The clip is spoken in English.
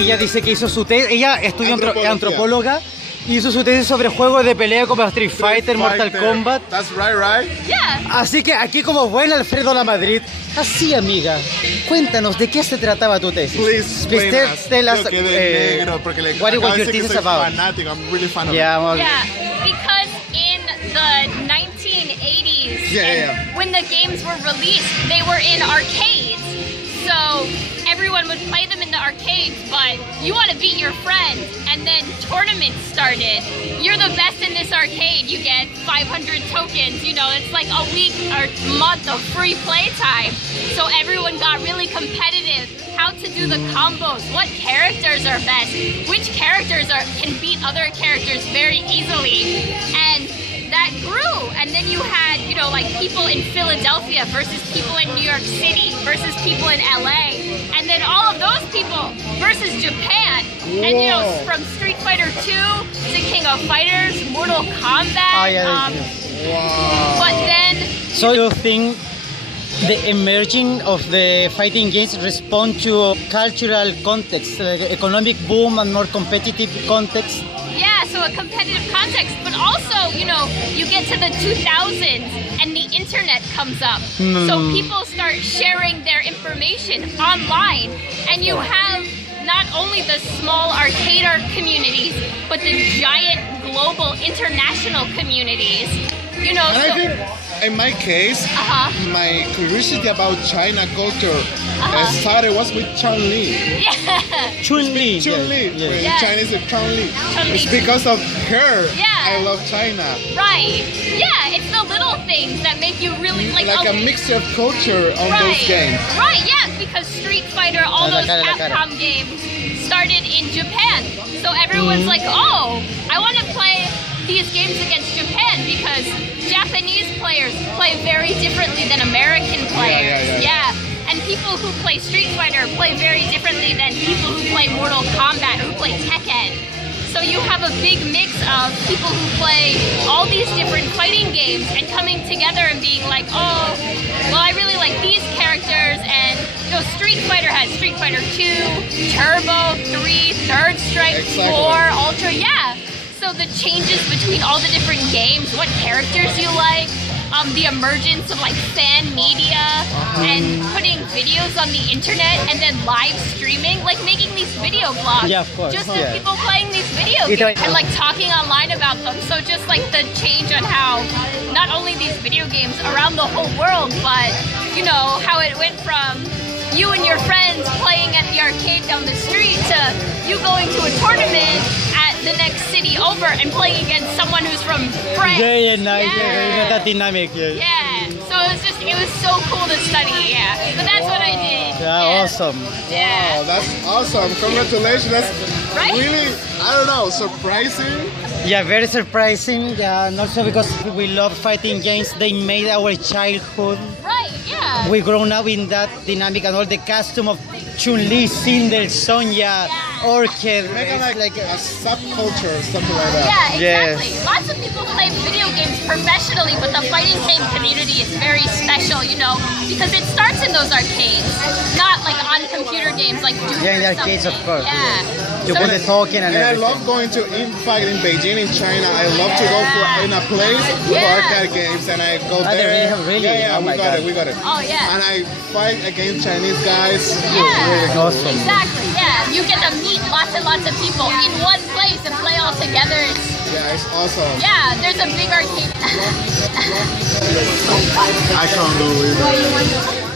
ella dice que hizo su tesis, ella estudió antropóloga, hizo su tesis sobre juegos de pelea como Street Fighter, Mortal Kombat. That's right? Yeah. Así que aquí como buen Alfredo La Madrid, así amiga, cuéntanos de qué se trataba tu tesis. Please tell us what was your thesis about? Fanatic. I'm really fan of it. Yeah, because in the 1980s, when the games were released, they were in arcades. So everyone would play them in the arcades, but you want to beat your friends, and then tournaments started. You're the best in this arcade, you get 500 tokens, you know, it's like a week or month of free playtime. So everyone got really competitive. How to do the combos, what characters are best, which characters can beat other characters very easily. And that grew, and then you had, you know, like people in Philadelphia versus people in New York City versus people in LA, and then all of those people versus Japan. Whoa. And you know, from Street Fighter 2 to King of Fighters, Mortal Kombat. Wow. But then, so you think the emerging of the fighting games respond to cultural context, economic boom and more competitive context? Yeah, so a competitive context, but also, you know, you get to the 2000s and the internet comes up. So people start sharing their information online, and you have not only the small arcade communities, but the giant global international communities. You know, and I think in my case, my curiosity about China culture started was with Chun-Li. Yeah. Chun-Li. Chun-Li. Yes. In Chinese, it's Chun-Li. Chun-Li. It's because of her. Yeah. I love China. Right. Yeah, it's the little things that make you really like a mixture of culture on those games. Right, yeah, because Street Fighter, all those Capcom games started in Japan. So everyone's like, oh, I want to play these games against Japan because Japanese players play very differently than American players. Yeah. And people who play Street Fighter play very differently than people who play Mortal Kombat, who play Tekken. So you have a big mix of people who play all these different fighting games and coming together and being like, oh, well, I really like these characters. And you know, Street Fighter has Street Fighter 2, Turbo, 3, Third Strike, 4, Ultra. Yeah. So the changes between all the different games, what characters you like, the emergence of like fan media and putting videos on the internet and then live streaming, like making these video blogs. Yeah, of course. Just of people playing these video games and like talking online about them. So just like the change on how not only these video games around the whole world, but you know, how it went from you and your friends playing at the arcade down the street to you going to a tournament at the next city over and playing against someone who's from France. Yeah, nice. Yeah. That dynamic. Yeah. So it was so cool to study. Yeah. But that's what I did. Yeah, awesome. Yeah. Wow, that's awesome. Congratulations. That's really, I don't know, surprising. Yeah, very surprising. Yeah, and also because we love fighting games, they made our childhood. Right, yeah. We grown up in that dynamic and all the costume of Chun-Li, Cinder, Sonya, Orchid. Make it like a subculture or something like that. Yeah, exactly. Yes. Lots of people play video games professionally, but the fighting game community is very special, you know, because it starts in those arcades, not like on computer games like Doom in the or arcades, of something. course. Yeah. You put the token and I everything. love going to, in fact, in Beijing, in China, I love to go in a place for arcade games, and I go there. Really? Yeah, Oh we my got God. it, we got it. Oh, yeah. And I fight against Chinese guys. Yeah. Really cool. Awesome. Exactly, yeah. You get to meet lots and lots of people in one place and play all together. Yeah, it's awesome. Yeah, there's a big arcade. I can't believe it.